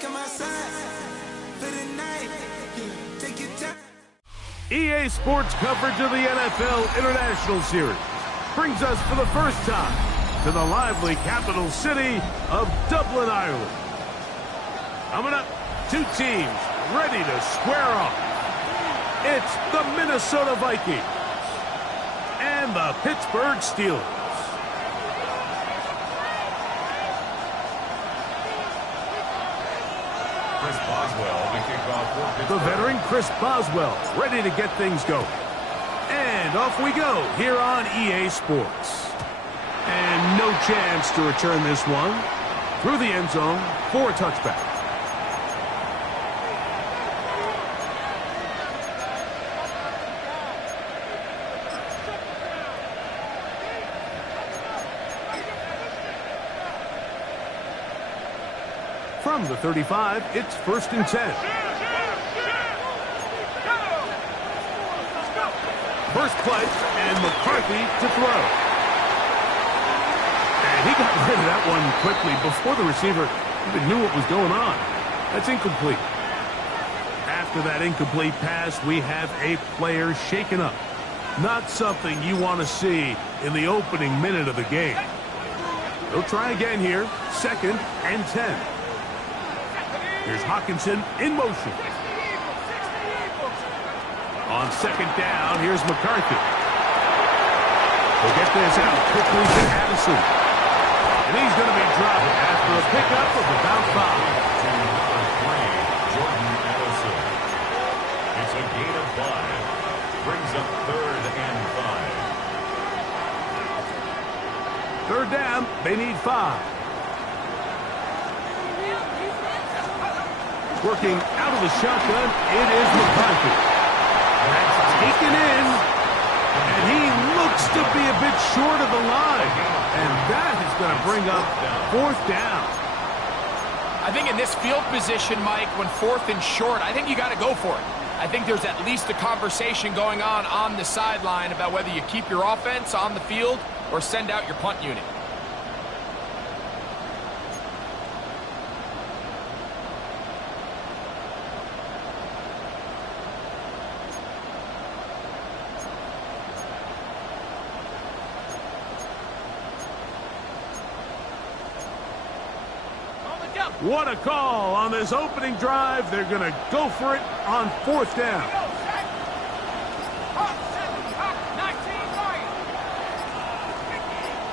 come outside for the night. Take your time. EA Sports coverage of the NFL International Series brings us for the first time to the lively capital city of Dublin, Ireland. Coming up, two teams ready to square off. It's the Minnesota Vikings and the Pittsburgh Steelers. Chris Boswell to kick off for Pittsburgh. The veteran Chris Boswell ready to get things going. And off we go here on EA Sports. And no chance to return this one through the end zone for a touchback. From the 35, it's 1st and 10. First play, and McCarthy to throw. And he got rid of that one quickly before the receiver even knew what was going on. That's incomplete. After that incomplete pass, we have a player shaken up. Not something you want to see in the opening minute of the game. They'll try again here, 2nd and 10. Here's Hawkinson in motion. On 2nd down, here's McCarthy. We'll get this out quickly to Addison. And he's going to be dropped after a pickup of about 5. To number 3, Jordan Addison. It's a gain of 5. Brings up 3rd and 5. 3rd down, they need 5. Working out of the shotgun, it is McCarthy. That's taken in, and he looks to be a bit short of the line. And that is going to bring up 4th down. I think in this field position, Mike, when 4th and short, I think you got to go for it. I think there's at least a conversation going on the sideline about whether you keep your offense on the field or send out your punt unit. What a call on this opening drive. They're going to go for it on 4th down.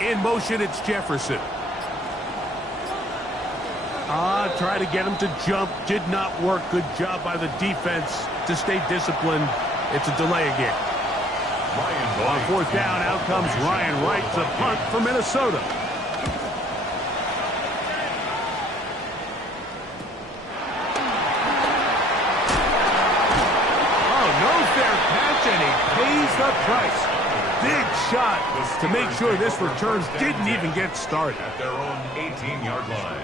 In motion, it's Jefferson. Try to get him to jump. Did not work. Good job by the defense to stay disciplined. It's a delay again. On 4th down, out comes Ryan Wright to punt for Minnesota. Pays the price. Big shot to make sure this return didn't even get started. At their own 18-yard line.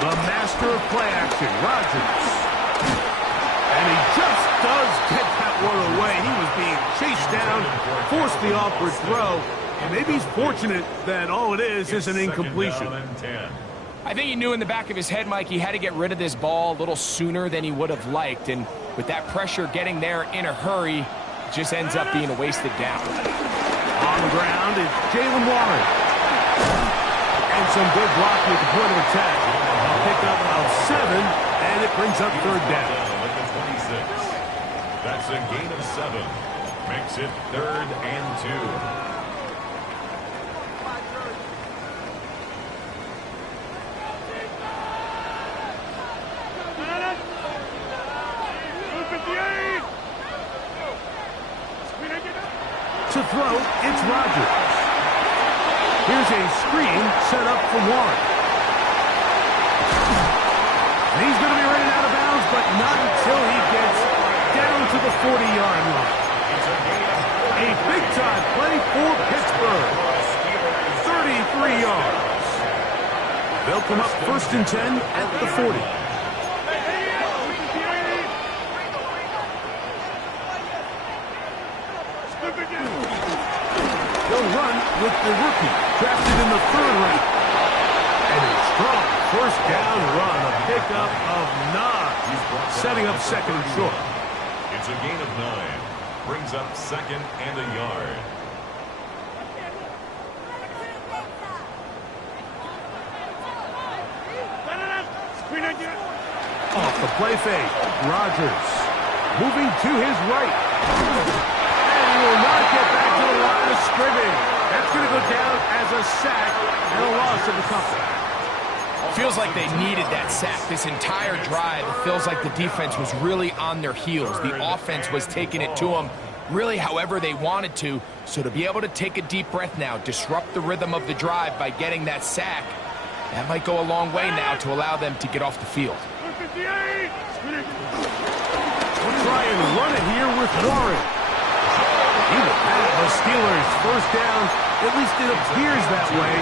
The master of play action, Rodgers. And he just does get that one away. He was being chased down, forced the awkward throw. And maybe he's fortunate that all it is an incompletion. I think he knew in the back of his head, Mike, he had to get rid of this ball a little sooner than he would have liked. And with that pressure getting there in a hurry, it just ends up being a wasted down. On the ground, it's Jalen Warren. And some good blocking at the point of attack. A pickup of 7, and it brings up 3rd down. At the 26. That's a gain of 7. Makes it 3rd and 2. To throw, it's Rodgers. Here's a screen set up for Warren. And he's going to be running out of bounds, but not until he gets down to the 40-yard line. A big-time play for Pittsburgh. 33 yards. They'll come up 1st and 10 at the 40. setting up second and short. It's a gain of 9. Brings up second and a yard. Off the play fake, Rodgers moving to his right. And he will not get back to the line of scrimmage. That's going to go down as a sack and a loss of the couple. Feels like they needed that sack this entire drive. It feels like the defense was really on their heels. The offense was taking it to them really however they wanted to. So to be able to take a deep breath now, disrupt the rhythm of the drive by getting that sack, that might go a long way now to allow them to get off the field. We'll try and run it here with Warren. He will have the Steelers first down. At least it appears that way.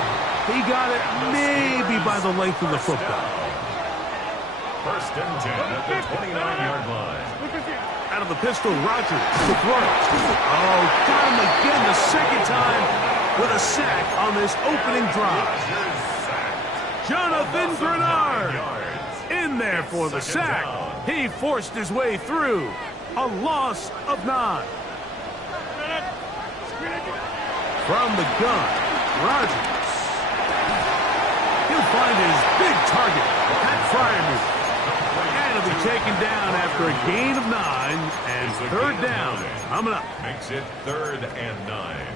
He got it maybe by the length of the football. First and 10 at the 29-yard line. Out of the pistol, Rodgers to throw. Oh, got him again the second time with a sack on this opening drive. Jonathan Grenard in there for the sack. He forced his way through. A loss of 9. From the gun, Rodgers. He'll find his big target, Pat Fryermuth. And he'll be taken down after a gain of 9 and third down coming up. Makes it 3rd and 9.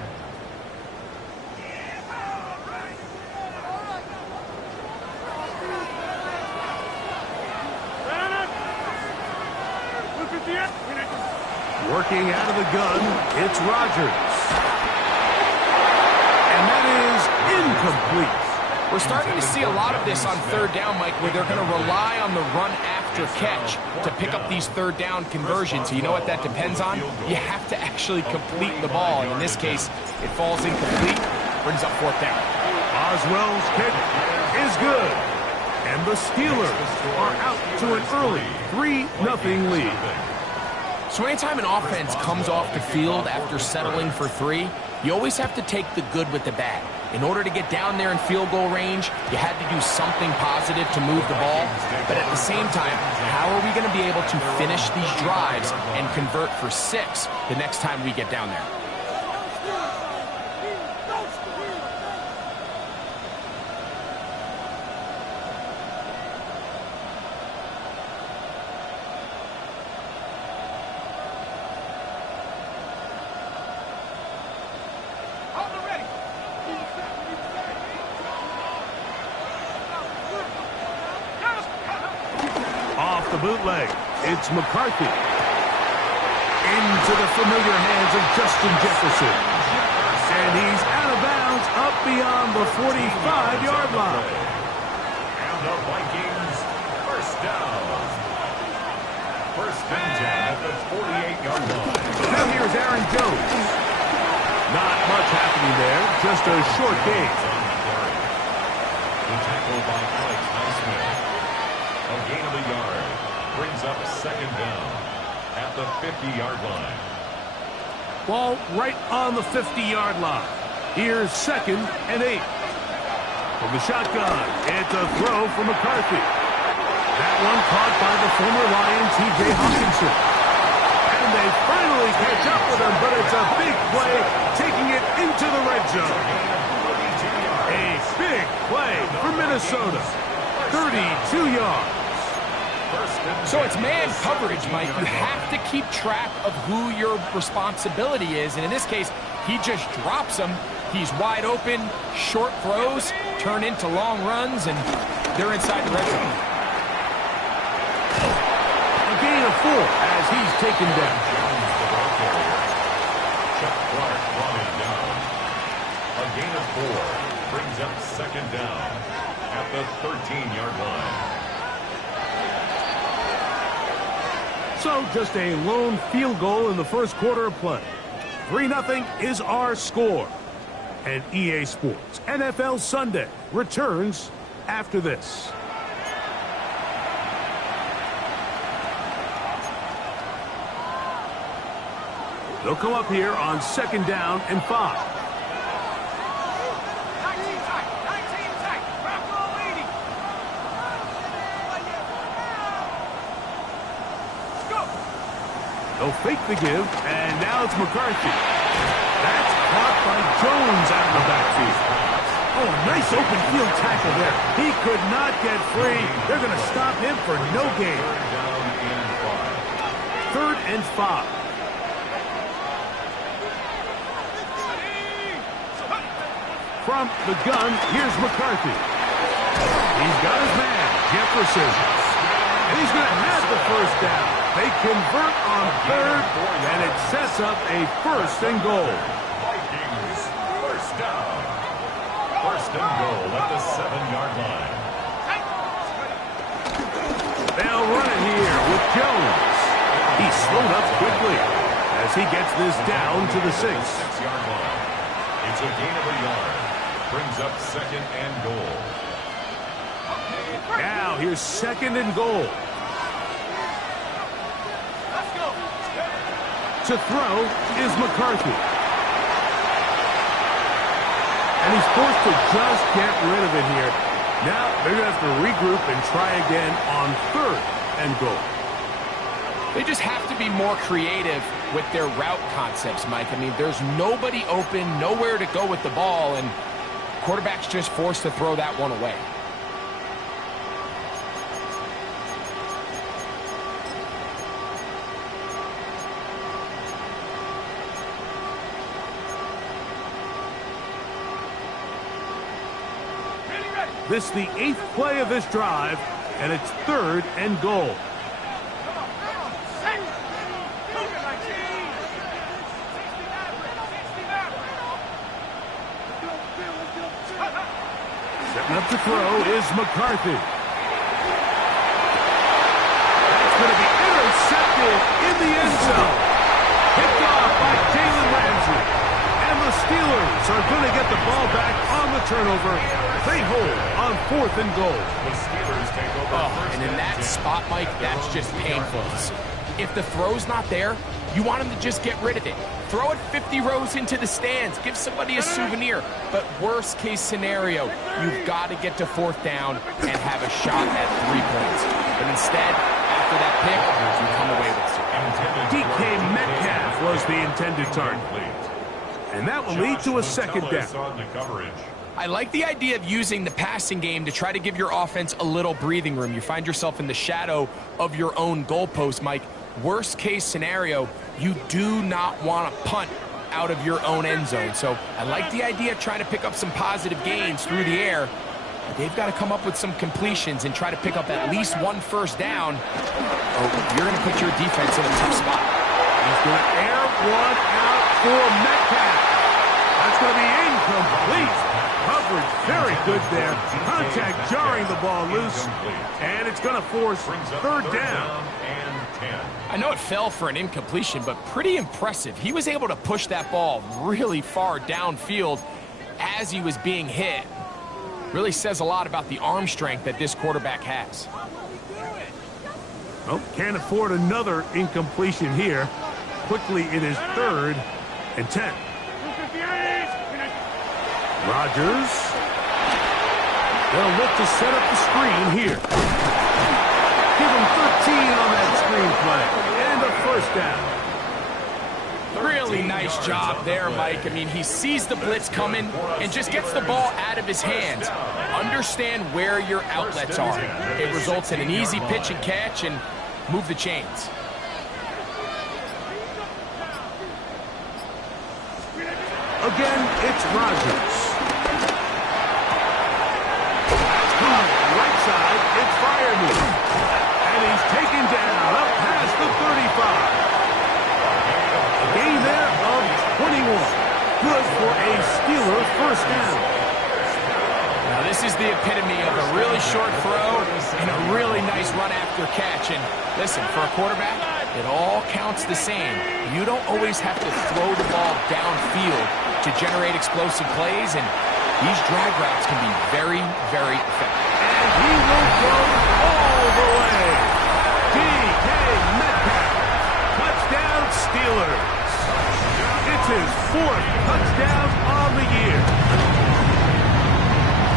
Working out of the gun, it's Rodgers. And that is incomplete. We're starting to see a lot of this on third down, Mike, where they're going to rely on the run after catch to pick up these third down conversions. So you know what that depends on? You have to actually complete the ball. And in this case, it falls incomplete, brings up 4th down. Oswell's kick is good. And the Steelers are out to an early 3-0 lead. So anytime an offense comes off the field after settling for 3, you always have to take the good with the bad. In order to get down there in field goal range, you had to do something positive to move the ball. But at the same time, how are we going to be able to finish these drives and convert for 6 the next time we get down there? Off the bootleg, it's McCarthy. Into the familiar hands of Justin Jefferson. And he's out of bounds up beyond the 45-yard line. And the Vikings first down. First and 10 at the 48-yard line. Now here's Aaron Jones. Not much happening there, just a short gain. The tackle by Alex Highsmith. A gain of a yard. Brings up second down at the 50-yard line. Ball right on the 50-yard line. Here's 2nd and 8. From the shotgun, it's a throw for McCarthy. That one caught by the former Lion, T.J. Hawkinson. And they finally catch up with him, but it's a big play, taking it into the red zone. A big play for Minnesota. 32 yards. So it's man coverage, Mike. You have to keep track of who your responsibility is. And in this case, he just drops him. He's wide open, short throws, turn into long runs, and they're inside the red zone. A gain of 4 as he's taken down. Chuck Clark brought him down. A gain of 4 brings up second down at the 13-yard line. So just a lone field goal in the first quarter of play. 3-0 is our score. And EA Sports NFL Sunday returns after this. They'll come up here on 2nd down and 5. They'll fake the give, and now it's McCarthy. That's caught by Jones out of the backfield. Oh, a nice open field tackle there. He could not get free. They're going to stop him for no gain. 3rd and 5. From the gun, here's McCarthy. He's got his man, Jefferson. And he's going to have the first down. They convert on 3rd, and it sets up a 1st and goal. Vikings, first down. 1st and goal at the 7-yard line. They'll run it here with Jones. He's slowed up quickly as he gets this down to the 6. 6-yard line. It's a gain of a yard. Brings up 2nd and goal. Now here's 2nd and goal. To throw is McCarthy. And he's forced to just get rid of it here. Now they're going to have to regroup and try again on 3rd and goal. They just have to be more creative with their route concepts, Mike. I mean, there's nobody open, nowhere to go with the ball, and quarterback's just forced to throw that one away. This is the 8th play of this drive, and it's 3rd and goal. Setting up to throw is McCarthy. That's going to be intercepted in the end zone. Picked off by Jalen Ramsey. And the Steelers are going to get the ball back on the turnover. They hold on 4th and goal. The Steelers take over. And in that spot, Mike, that's just painful. If the throw's not there, you want him to just get rid of it. Throw it 50 rows into the stands. Give somebody a souvenir. But worst case scenario, you've got to get to 4th down and have a shot at 3 points. But instead, after that pick, you come away with it. DK Metcalf was the intended target. And that will lead to a 2nd down. I like the idea of using the passing game to try to give your offense a little breathing room. You find yourself in the shadow of your own goalpost, Mike. Worst case scenario, you do not want to punt out of your own end zone. So I like the idea of trying to pick up some positive gains through the air. But they've got to come up with some completions and try to pick up at least 1 first down. Oh, you're going to put your defense in a tough spot. He's going to air one out for Metcalf. That's going to be incomplete. Coverage very good there. Contact jarring the ball loose. And it's going to force 3rd down. I know it fell for an incompletion, but pretty impressive. He was able to push that ball really far downfield as he was being hit. Really says a lot about the arm strength that this quarterback has. Oh, can't afford another incompletion here. Quickly it is 3rd and 10. Rodgers. They'll look to set up the screen here. Give him 13 on that screen play. And a 1st down. Really nice job there, Mike. I mean, he sees the blitz coming and just gets the ball out of his hands. Understand where your outlets are. It results in an easy pitch and catch and move the chains. Again, it's Rodgers. Right side, it's Firemove. And he's taken down up past the 35. A gain there of 21. Good for a Steeler 1st down. Now, this is the epitome of a really short throw and a really nice run after catch. And listen, for a quarterback, it all counts the same. You don't always have to throw the ball downfield to generate explosive plays, and these drag routes can be very, very effective. And he will go all the way. DK Metcalf. Touchdown Steelers. It's his 4th touchdown on the year.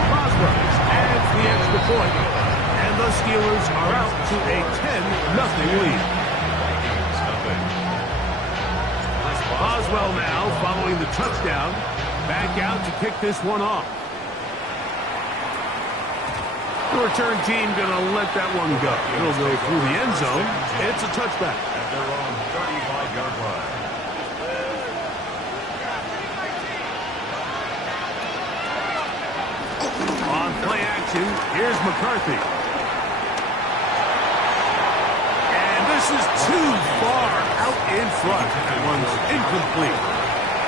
Boswell adds the extra point, and the Steelers are out to a 10-0 lead. Boswell now following the touchdown. Back out to kick this one off. The return team going to let that one go. It'll go through the end zone. It's a touchback. At their own 35-yard line. On play action, here's McCarthy. And this is too far out in front. That one's incomplete.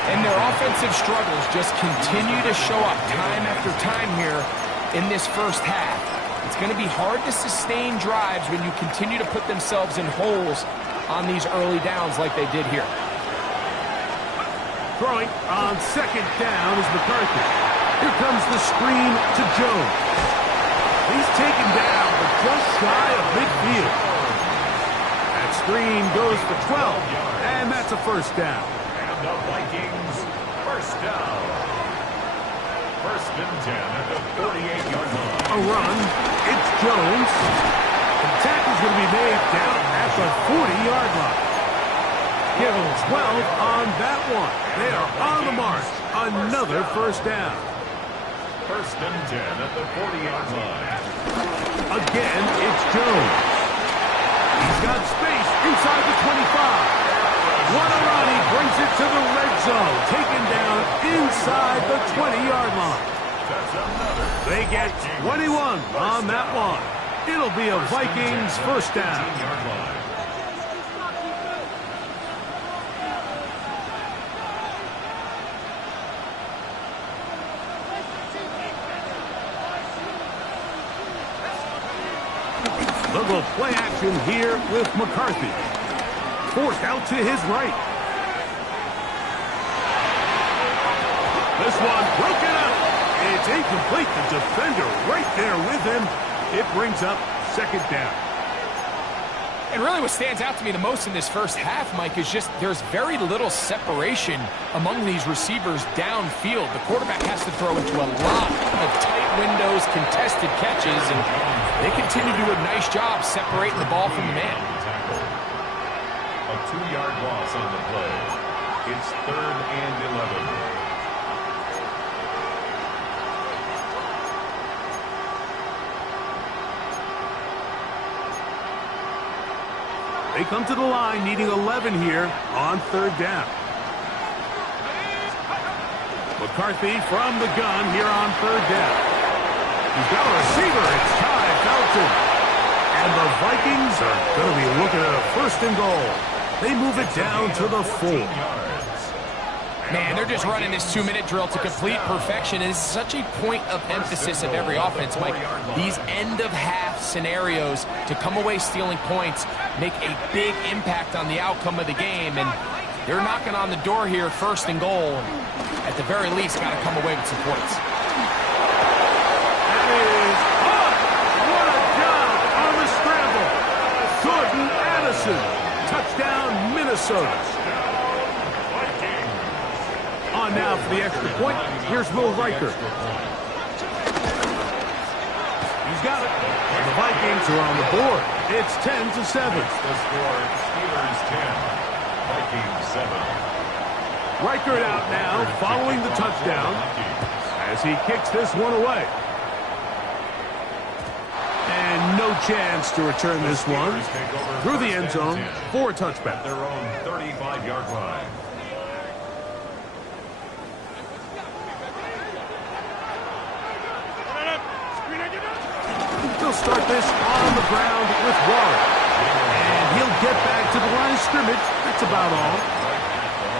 And their offensive struggles just continue to show up time after time here in this first half. It's going to be hard to sustain drives when you continue to put themselves in holes on these early downs like they did here. Throwing on second down is McCarthy. Here comes the screen to Jones. He's taken down, but just shy of midfield. That screen goes for 12, and that's a first down. And the Vikings first down. First and 10 at the 48-yard line. A run. It's Jones. The tackle's going to be made down at the 40-yard line. Give them 12 on that one. They are on the march. Another first down. First and 10 at the 40-yard line. Again, it's Jones. He's got space inside the 25. What a run. He brings it to the red zone. Taken down inside the 20-yard line. They get 21 on that one. It'll be a Vikings first down. They'll go play action here with McCarthy. Forced out to his right. This one broken up. It's incomplete. The defender right there with him. It brings up second down. And really what stands out to me the most in this first half, Mike, is just there's very little separation among these receivers downfield. The quarterback has to throw into a lot of tight windows, contested catches, and they continue to do a nice job separating the ball from the man. A 2-yard loss on the play. It's 3rd and 11. They come to the line needing 11 here on third down. McCarthy from the gun here on third down. He's got a receiver. It's Ty Felton. And the Vikings are going to be looking at a first and goal. They move it down to the 4. Man, they're just running this 2-minute drill to complete perfection. And it's such a point of emphasis of every offense, Mike. These end-of-half scenarios to come away stealing points make a big impact on the outcome of the game. And they're knocking on the door here, first and goal. At the very least, got to come away with some points. That is hot. What a job on the scramble. Jordan Addison. Touchdown, Minnesota. On now for the extra point. Here's Will Riker. He's got it. And the Vikings are on the board. It's 10-7. The score, Steelers 10, Vikings 7. Riker out now following the touchdown as he kicks this one away. And no chance to return this one through the end zone for a touchback. Their own 35-yard line. They'll start this on the ground with Warren. And he'll get back to the line of scrimmage. That's about all.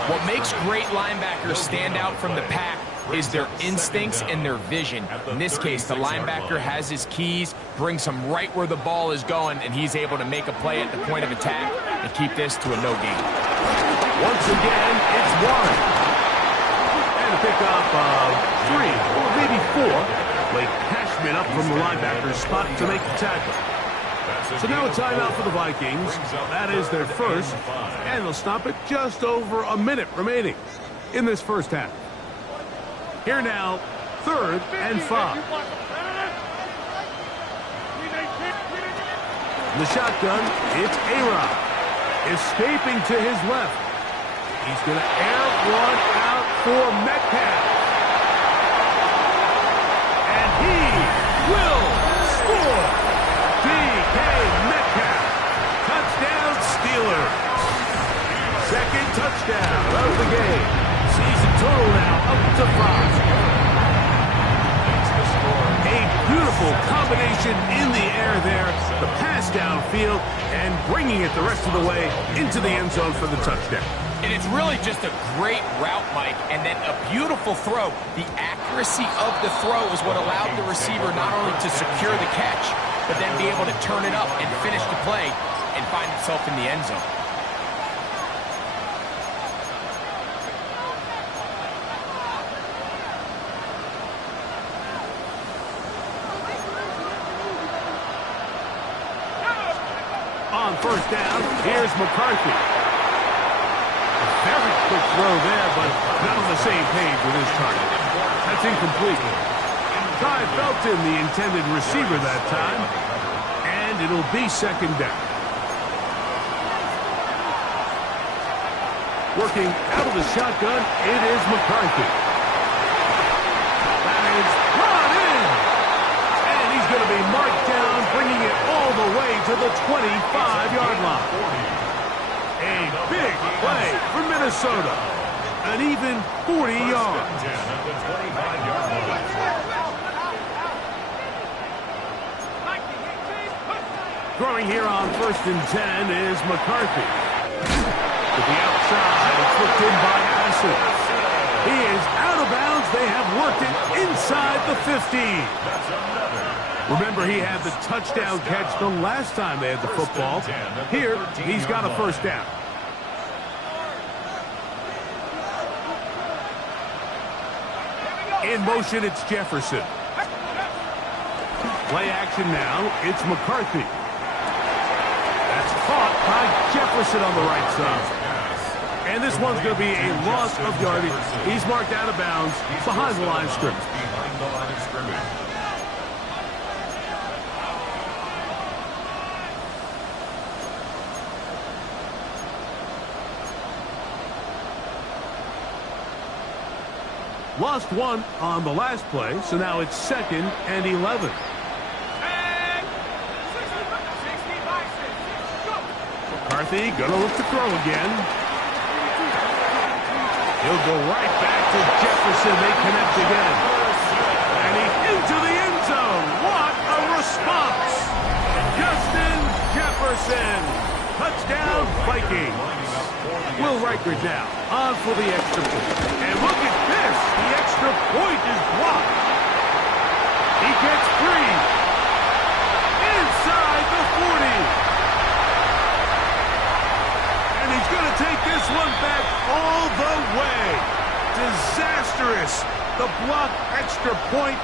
What makes great linebackers stand out from the pack is their instincts and their vision. In this case, the linebacker has his keys, brings him right where the ball is going, and he's able to make a play at the point of attack and keep this to a no gain. Once again, it's Warren. And a pickup of 3 or maybe 4. Blake Cashman up from the linebacker's spot to make the tackle. So now a timeout for the Vikings. That is their first, and they'll stop it just over a minute remaining in this first half. Here now, 3rd and 5. In the shotgun, it's A-Rod. Escaping to his left. He's going to air one out for Metcalf. And he will score. DK Metcalf. Touchdown Steelers. Second touchdown of the game. Season total now up to 5. A beautiful combination in the air there. The pass downfield and bringing it the rest of the way into the end zone for the touchdown. And it's really just a great route, Mike, and then a beautiful throw. The accuracy of the throw is what allowed the receiver not only to secure the catch, but then be able to turn it up and finish the play and find himself in the end zone. On first down, here's McCarthy. A very quick throw there, but not on the same page with his target. That's incomplete. Ty Felton, the intended receiver that time, and it'll be second down. Working out of the shotgun, it is McCarthy. That is brought in. And he's going to be marked down, bringing it all the way to the 25-yard line. A big play for Minnesota. An even 40 yards. Throwing here on first and 10 is McCarthy. To the outside, it's flipped in by Assen. He is out of bounds. They have worked it inside the 15. Remember, he had the touchdown catch the last time they had the football. Here, he's got a first down. In motion, it's Jefferson. Play action now. It's McCarthy. That's caught by Jefferson on the right side. And this one's going to be a loss of yardage. He's marked out of bounds behind the line of scrimmage. Lost one on the last play, so now it's second and 11. McCarthy going to look to throw again. He'll go right back to Jefferson. They connect again. And he's into the end zone. What a response. Justin Jefferson. Touchdown, Vikings. Will Reichert now on for the extra point. And look at this. The extra point is blocked. He gets free. Inside the 40. And he's going to take this one back all the way. Disastrous. The block extra point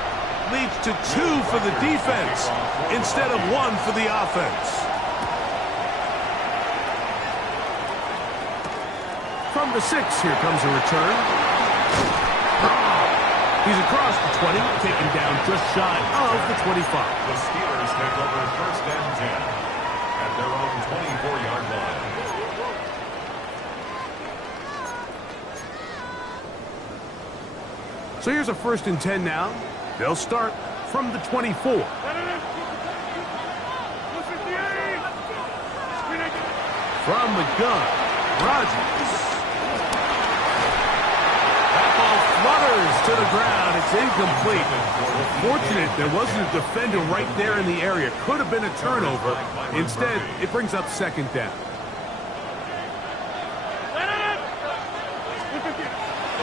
leads to 2 for the defense instead of 1 for the offense. From the 6, here comes a return. He's across the 20, taken down just shy of the 25. The Steelers take over first and 10 at their own 24-yard line. So here's a first and 10 now. They'll start from the 24. From the gun, Rodgers. That ball flutters to the ground. It's incomplete. Fortunate there wasn't a defender right there in the area. Could have been a turnover. Instead, it brings up second down.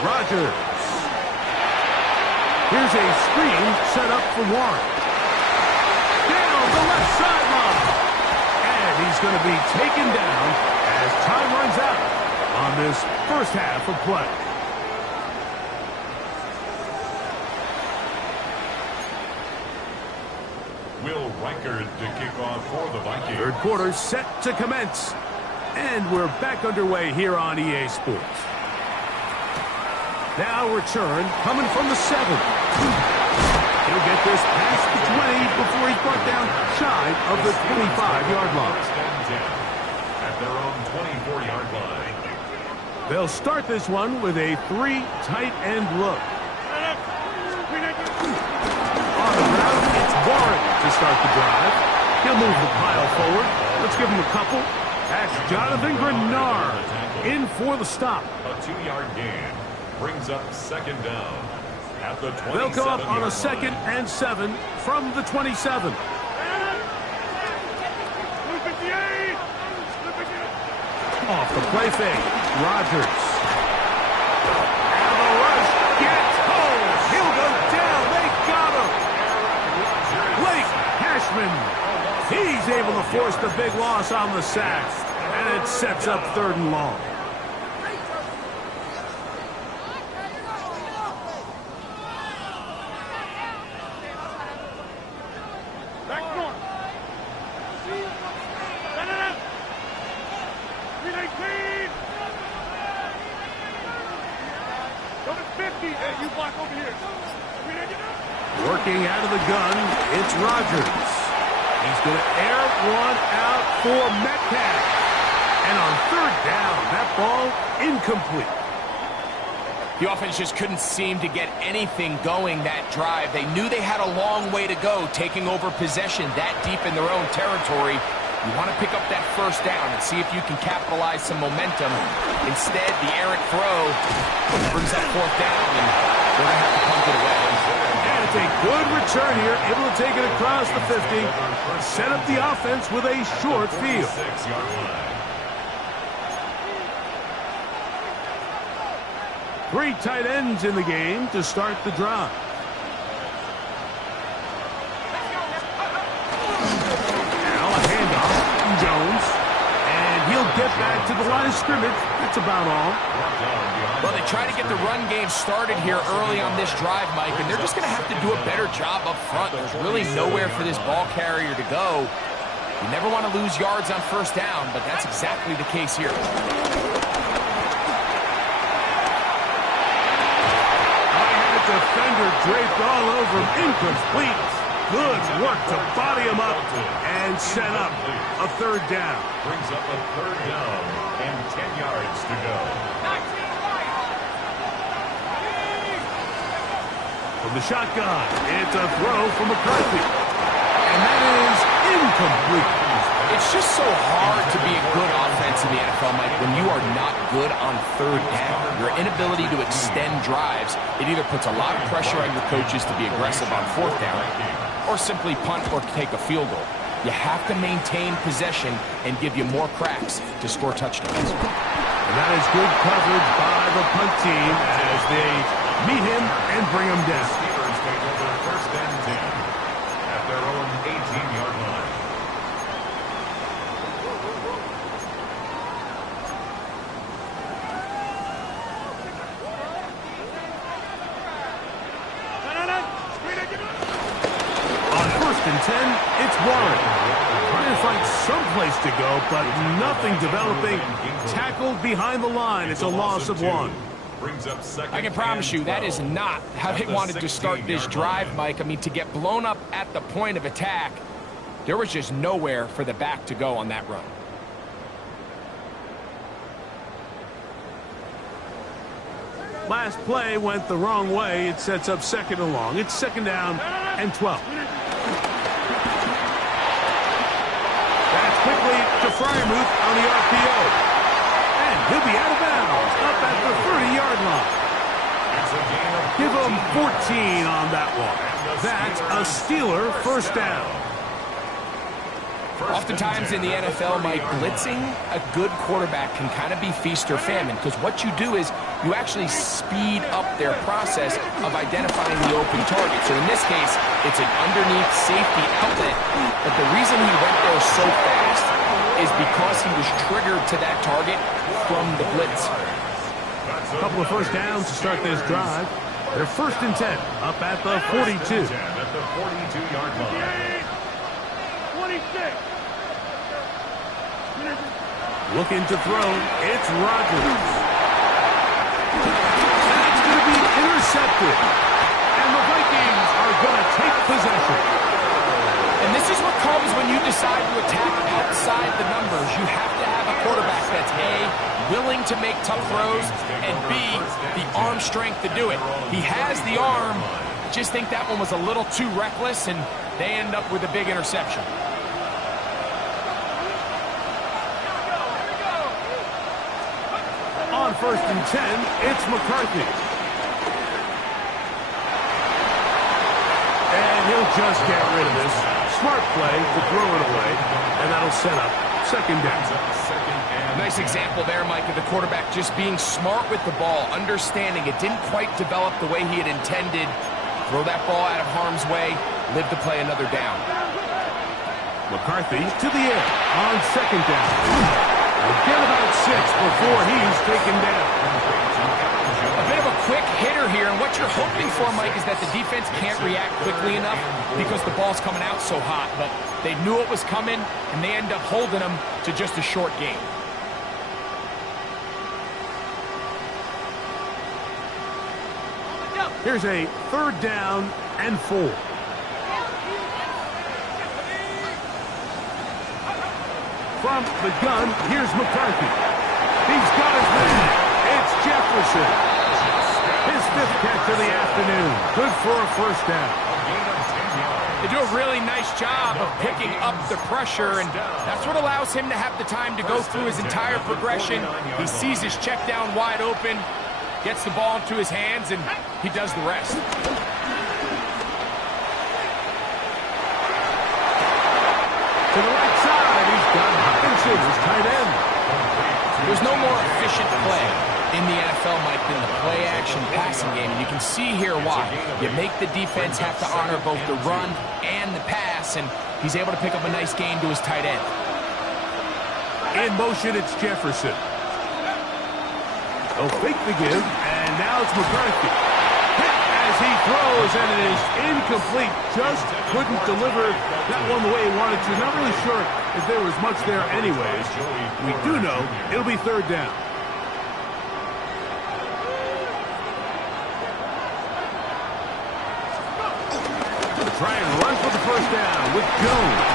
Rodgers. Here's a screen set up for Warren. Down the left sideline. And he's going to be taken down as time runs out on this first half of play. Will Reichert to kick off for the Vikings. Third quarter set to commence. And we're back underway here on EA Sports. Now return coming from the 7. He'll get this past the 20 before he's brought down shy of the 25-yard line. At their own 24-yard line. They'll start this one with a 3 tight end look. On the ground, it's Warren to start the drive. He'll move the pile forward. Let's give him a couple. That's Jonathan Grenard in for the stop. A 2-yard gain brings up second down at the 27. They'll come up on a 2nd and 7 from the 27. Off the play fake, Rodgers. And the rush gets home. He'll go down. They got him. Blake Cashman. He's able to force the big loss on the sack. And it sets up 3rd and long. Working out of the gun, it's Rodgers. He's going to air one out for Metcalf. And on 3rd down, that ball incomplete. The offense just couldn't seem to get anything going that drive. They knew they had a long way to go, taking over possession that deep in their own territory. You want to pick up that 1st down and see if you can capitalize some momentum. Instead, the errant throw brings up 4th down, and they're going to have to punt it away. And it's a good return here, able to take it across the 50. Set up the offense with a short field. 6-yard line. 3 tight ends in the game to start the drive. Now a handoff, Jones. And he'll get back to the line of scrimmage. That's about all. Well, they try to get the run game started here early on this drive, Mike, and they're just going to have to do a better job up front. There's really nowhere for this ball carrier to go. You never want to lose yards on 1st down, but that's exactly the case here. Defender draped all over him. Incomplete. Good work to body him up and set up a 3rd down. Brings up a 3rd down and 10 yards to go. From the shotgun, it's a throw from McCarthy. And that is incomplete. It's just so hard to be a good offense in the NFL, Mike, when you are not good on 3rd down. Your inability to extend drives, it either puts a lot of pressure on your coaches to be aggressive on 4th down or simply punt or take a field goal. You have to maintain possession and give you more cracks to score touchdowns. And that is good coverage by the punt team as they meet him and bring him down. Steelers take over 1st and 10 at their own 18-yard line. On 1st and 10, it's Warren. Trying to find some place to go, but nothing developing. Tackled behind the line. It's a loss of 1. Brings up 2nd. I can promise you that is not how they wanted to start this drive, Mike. I mean, to get blown up at the point of attack, there was just nowhere for the back to go on that run. Last play went the wrong way. It sets up 2nd and long. It's 2nd down and 12. That's quickly to Freiermuth on the RPO. And he'll be out of bounds up at the 30-yard line. Give him 14 on that one. That's a Steeler 1st down. Oftentimes in the NFL, Mike, blitzing a good quarterback can kind of be feast or famine, because what you do is you actually speed up their process of identifying the open target. So in this case, it's an underneath safety outlet, but the reason he went there so fast is because he was triggered to that target from the blitz. A couple of 1st downs to start this drive. They're 1st and 10 up at the 42. At the 42-yard line. 26. Looking to throw, it's Rodgers. That's going to be intercepted. And the Vikings are going to take possession. And this is what comes when you decide to attack outside the numbers. You have to have a quarterback that's A, willing to make tough throws, and B, the arm strength to do it. He has the arm. Just think that one was a little too reckless, and they end up with a big interception. On 1st and 10, it's McCarthy. And he'll just get rid of this. Smart play to throw it away, and that'll set up 2nd down. Nice example there, Mike, of the quarterback just being smart with the ball, understanding it didn't quite develop the way he had intended. Throw that ball out of harm's way, live to play another down. McCarthy to the air on 2nd down. Again about 6 before he's taken down. A bit of a quick hitter here, and what you're hoping for, Mike, is that the defense can't react quickly enough because the ball's coming out so hot, but they knew it was coming, and they end up holding them to just a short game. Here's a 3rd down and 4. From the gun, here's McCarthy. He's got his man. It's Jefferson. His 5th catch of the afternoon. Good for a 1st down. They do a really nice job of picking up the pressure, and that's what allows him to have the time to go through his entire progression. He sees his check down wide open, gets the ball into his hands, and he does the rest. To the right side, he's got Hopkinson, his tight end. There's no more efficient play in the NFL, Mike, than the play-action passing game, and you can see here why. You make the defense have to honor both the run and the pass, and he's able to pick up a nice gain to his tight end. In motion, it's Jefferson. They'll fake the give, and now it's McCarthy. Hit as he throws, and it is incomplete. Just couldn't deliver that one the way he wanted to. Not really sure if there was much there anyways. We do know it'll be 3rd down. Try and run for the 1st down with Jones.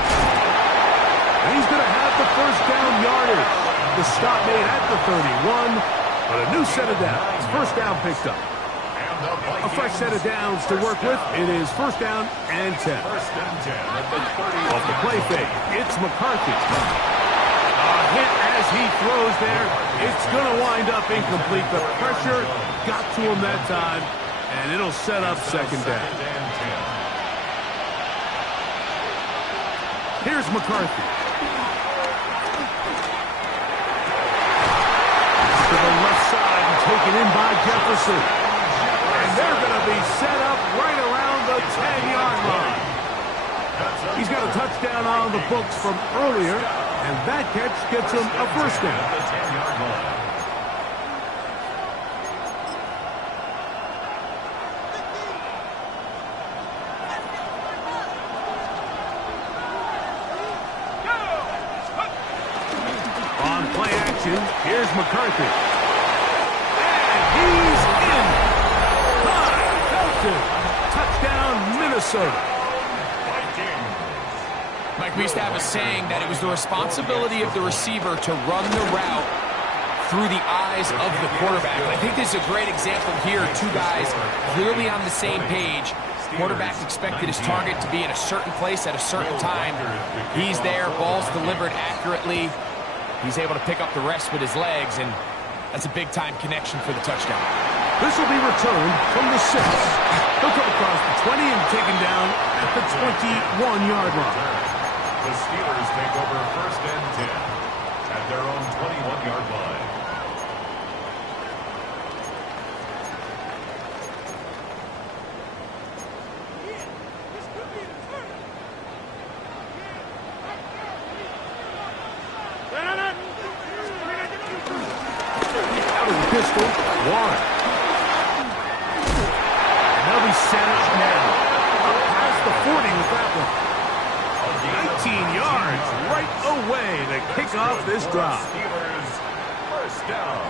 And he's going to have the 1st down yardage. The stop made at the 31, but a new set of downs. 1st down picked up. A fresh set of downs to work with. It is 1st down and 10. Off the play fake, it's McCarthy. A hit as he throws there. It's going to wind up incomplete. The pressure got to him that time, and it'll set up 2nd down. Here's McCarthy. To the left side and taken in by Jefferson. And they're going to be set up right around the 10-yard line. He's got a touchdown on the books from earlier, and that catch gets him a 1st down. Here's McCarthy. And he's in. Touchdown, Minnesota. Mike, we used to have a saying that it was the responsibility of the receiver to run the route through the eyes of the quarterback. And I think this is a great example here. 2 guys clearly on the same page. Quarterback expected his target to be in a certain place at a certain time. He's there, ball's delivered accurately. He's able to pick up the rest with his legs, and that's a big-time connection for the touchdown. This will be returned from the 6. He'll come across the 20 and taken down at the 21-yard line. The Steelers take over 1st and 10 at their own 21-yard line. Pistol, Warren. And they'll be set up now. Up past the 40 with that one. 19 yards right away to kick off this drive. Steelers 1st down.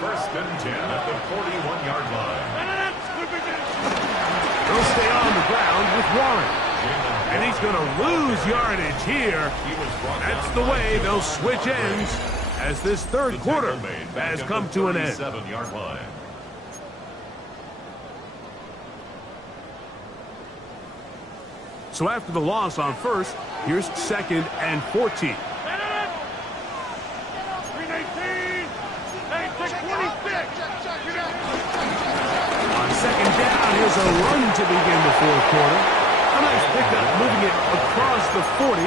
1st and 10 at the 41-yard line. They'll stay on the ground with Warren. And he's going to lose yardage here. That's the way they'll switch ends as this third quarter has come to an end. 37-yard line. So after the loss on first, here's 2nd and 14. On 2nd down, here's a run to begin the fourth quarter. A nice pickup, moving it across the 40.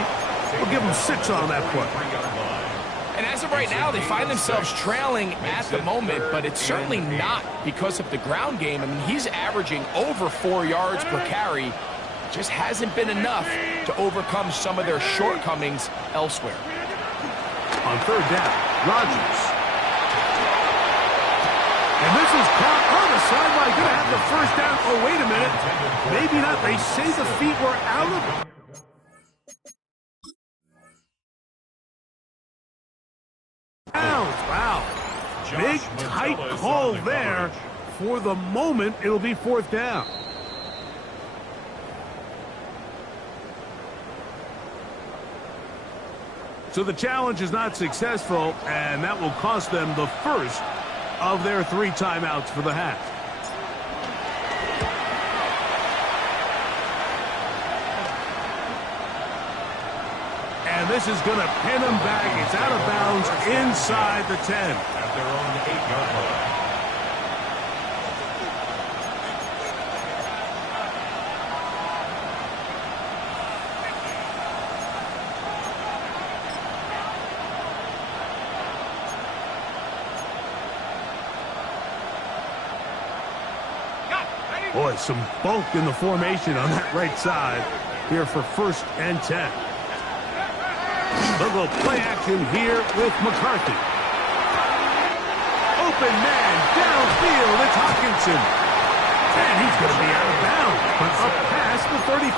We'll give them 6 on that play. And as of right now, they find themselves trailing at the moment, but it's certainly not because of the ground game. I mean, he's averaging over 4 yards per carry. Just hasn't been enough to overcome some of their shortcomings elsewhere. On 3rd down, Rodgers. And this is caught on the sideline. Going to have the first down. Oh, wait a minute. Maybe not. They say the feet were out of bounds. Wow. Big, tight call there. For the moment, it'll be 4th down. So the challenge is not successful, and that will cost them the first of their 3 timeouts for the half. And this is going to pin them back. It's out of bounds inside the 10. At their own 8-yard line. Boy, some bulk in the formation on that right side here for 1st and 10. Little play action here with McCarthy. Open man downfield. It's Hopkinson. And he's going to be out of bounds, but up past the 35.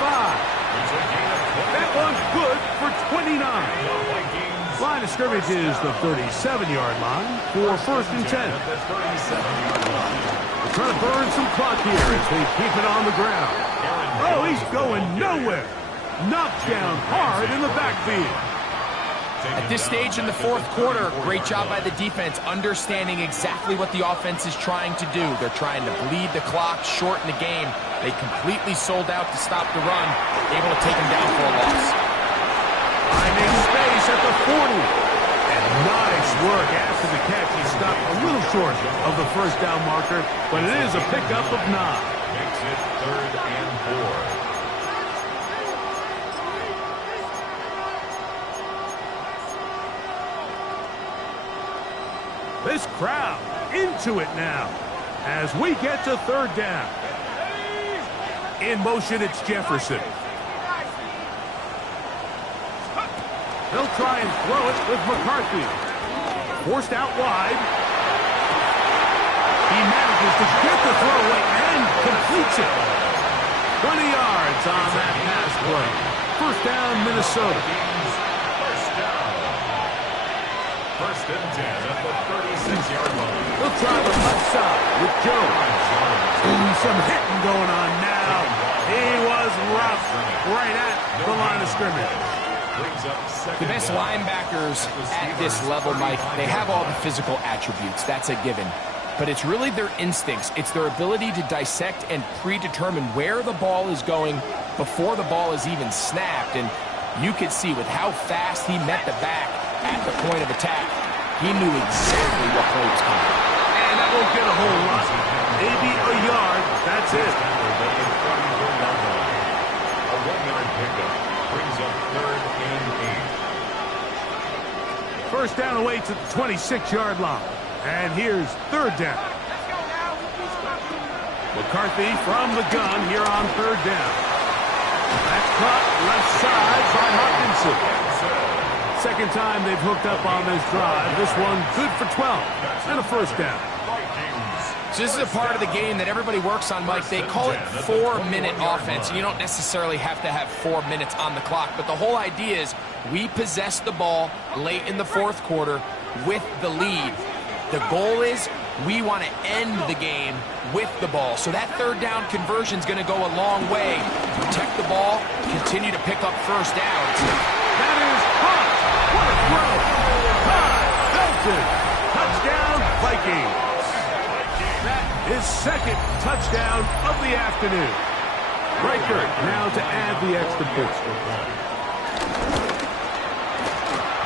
That one's good for 29. Line of scrimmage is the 37-yard line for 1st and 10. They're trying to burn some clock here as they keep it on the ground. Oh, he's going nowhere. Knocked down hard in the backfield. At this stage in the fourth quarter, great job by the defense, understanding exactly what the offense is trying to do. They're trying to bleed the clock, shorten the game. They completely sold out to stop the run, able to take him down for a loss. Finding space at the 40. And nice work after the catch. He stopped a little short of the first down marker, but it is a pickup of 9. Makes it 3rd and 4. This crowd into it now as we get to 3rd down. In motion, it's Jefferson. They'll try and throw it with McCarthy. Forced out wide. He manages to get the throw away and completes it. 20 yards on that pass play. 1st down, Minnesota. 1st and 10 at the 36-yard line. They'll try the left side with Jones. Some hitting going on now. He was rough right at the line of scrimmage. The best linebackers at this level, Mike, they have all the physical attributes. That's a given. But it's really their instincts. It's their ability to dissect and predetermine where the ball is going before the ball is even snapped. And you could see with how fast he met the back at the point of attack, he knew exactly what play was coming. And that won't get a whole lot. Maybe a yard. That's it. A 1-yard pickup brings up 3rd and 8. 1st down away to the 26-yard line. And here's 3rd down. McCarthy from the gun here on 3rd down. That's caught left side by Hopkinson. 2nd time they've hooked up on this drive. This one good for 12 and a 1st down. So this is a part of the game that everybody works on, Mike. They call it 4-minute offense. You don't necessarily have to have 4 minutes on the clock, but the whole idea is we possess the ball late in the fourth quarter with the lead. The goal is we want to end the game with the ball. So that 3rd down conversion is going to go a long way. Protect the ball, continue to pick up 1st downs. That is hot. What a throw. Time. They'll second touchdown of the afternoon. Riker now to add the extra point.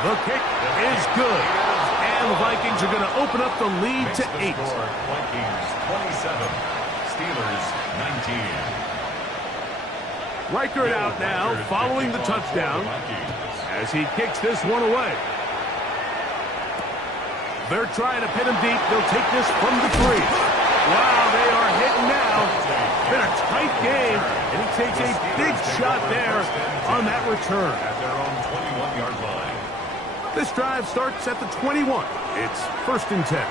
The kick is good. And the Vikings are going to open up the lead to 8. Vikings 27, Steelers 19. Riker out now following the touchdown as he kicks this one away. They're trying to pin him deep. They'll take this from the 3. Wow, they are hitting now. Been a tight game, and he takes a big shot there on that return. At their own 21-yard line. This drive starts at the 21. It's 1st and 10.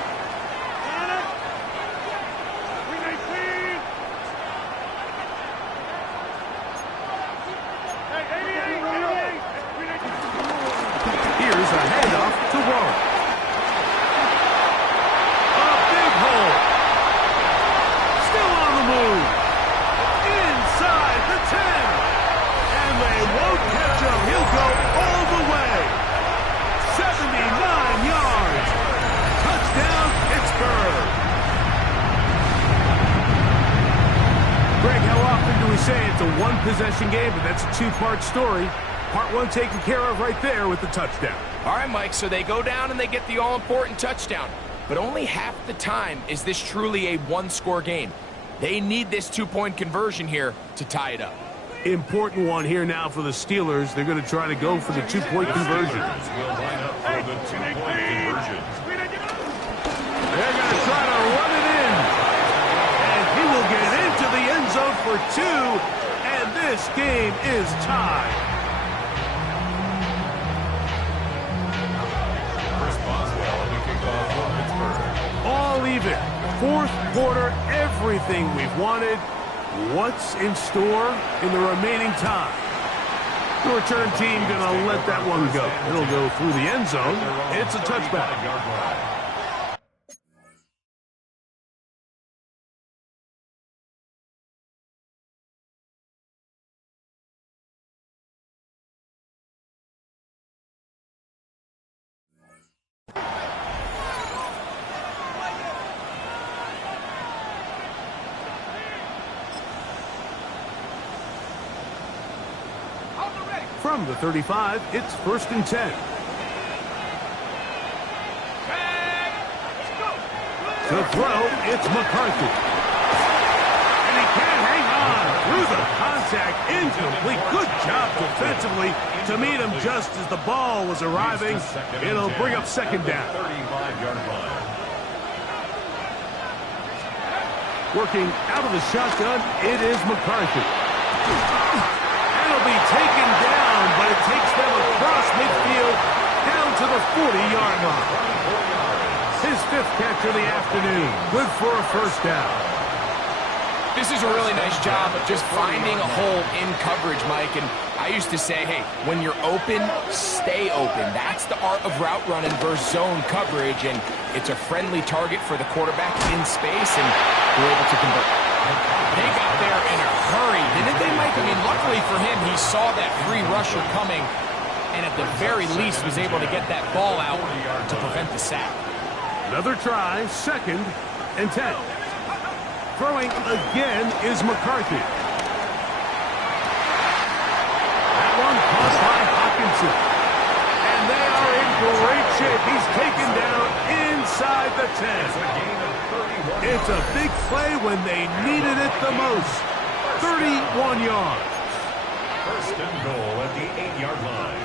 Here's a handoff to Warren. A big hole. Still on the move. Inside the 10. And they won't catch him. He'll go all the way. 79 yards. Touchdown, Pittsburgh. Greg, how often do we say it's a one-possession game, but that's a two-part story? Part 1 taken care of right there with the touchdown. All right, Mike, so they go down and they get the all-important touchdown. But only half the time is this truly a one-score game. They need this two-point conversion here to tie it up. Important one here now for the Steelers. They're going to try to go for the two-point conversion. Will line up for the two-point conversion. They're going to try to run it in. And he will get into the end zone for 2. And this game is tied. All even. 4th quarter, everything we've wanted. What's in store in the remaining time? The return team going to let that one go. It'll go through the end zone. It's a touchback. From the 35, it's 1st and 10. To throw, it's McCarthy. And he can't hang on through the contact. Incomplete. Good job defensively to meet him just as the ball was arriving. It'll bring up 2nd down. 35-yard line. Working out of the shotgun, it is McCarthy. It'll be taken down, but it takes them across midfield down to the 40-yard line. His 5th catch of the afternoon. Good for a 1st down. This is a really nice job of just finding a hole in coverage, Mike. And I used to say, hey, when you're open, stay open. That's the art of route running versus zone coverage. And it's a friendly target for the quarterback in space, and they're able to convert. They got there in a hurry, didn't they, Mike? I mean, luckily for him, he saw that free rusher coming, and at the very least was able to get that ball out to prevent the sack. Another try, 2nd and 10. Throwing again is McCarthy. That one caught by Hawkinson. And they are in great shape. He's taken down inside the 10. It's a big play when they needed it the most. 31 yards. 1st and goal at the 8-yard line.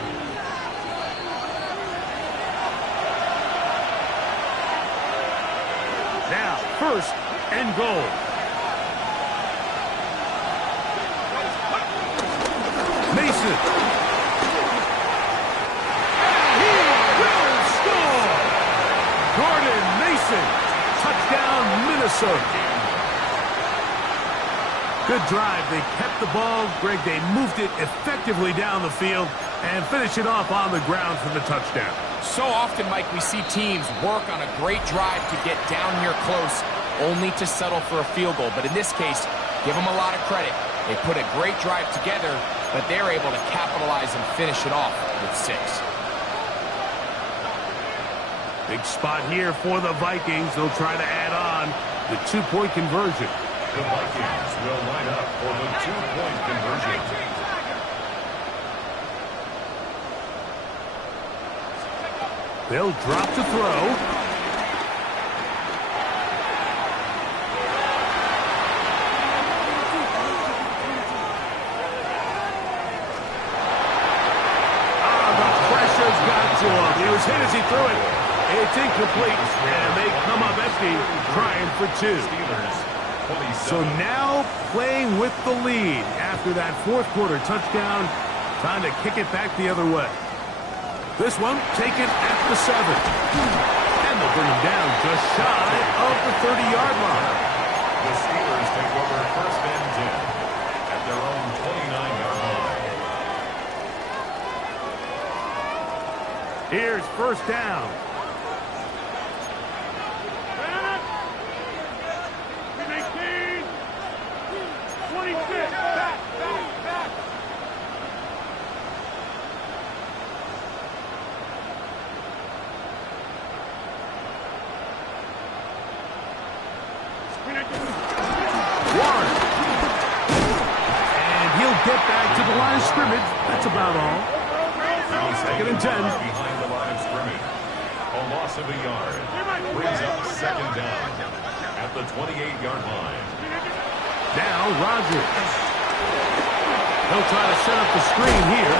Now, 1st and goal. Mason. And he will score. Gordon Mason. Touchdown, Minnesota. Good drive. They kept the ball. Greg, they moved it effectively down the field and finish it off on the ground for the touchdown. So often, Mike, we see teams work on a great drive to get down here close, only to settle for a field goal. But in this case, give them a lot of credit. They put a great drive together, but they're able to capitalize and finish it off with 6. Big spot here for the Vikings. They'll try to add on. the two-point conversion. The Vikings will line up for the two-point conversion. They'll drop to throw. To him. He was hit as he threw it. It's incomplete, and they come up empty, trying for two. So now playing with the lead after that fourth quarter touchdown. Time to kick it back the other way. This one taken at the 7. And they'll bring him down just shy of the 30-yard line. The Steelers take over first and 10 at their own 29-yard line. Here's first down. Warren. And he'll get back to the line of scrimmage. That's about all. Second and 10. Behind the line of scrimmage. A loss of a yard. Brings up second down at the 28-yard line. Now Rodgers. He'll try to set up the screen here.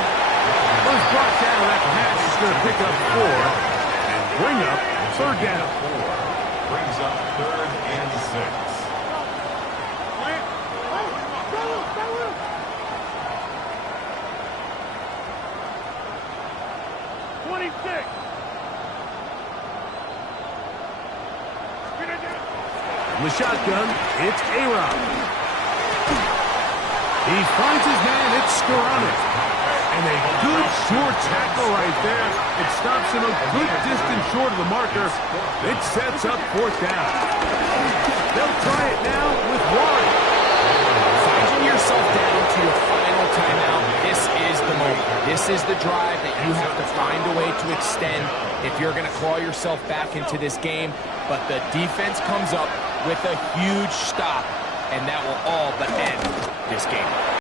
Once brought down, that pass is going to pick up 4 and bring up third down. 4 brings up third and 6. From the shotgun, it's A-Rod. He finds his man, it's Skoranek. And a good short tackle right there. It stops him a good distance short of the marker. It sets up fourth down. They'll try it now with Warren. Finding yourself down to your final timeout, this is the moment. This is the drive that you have to find a way to extend if you're going to claw yourself back into this game. But the defense comes up with a huge stop, and that will all but end this game.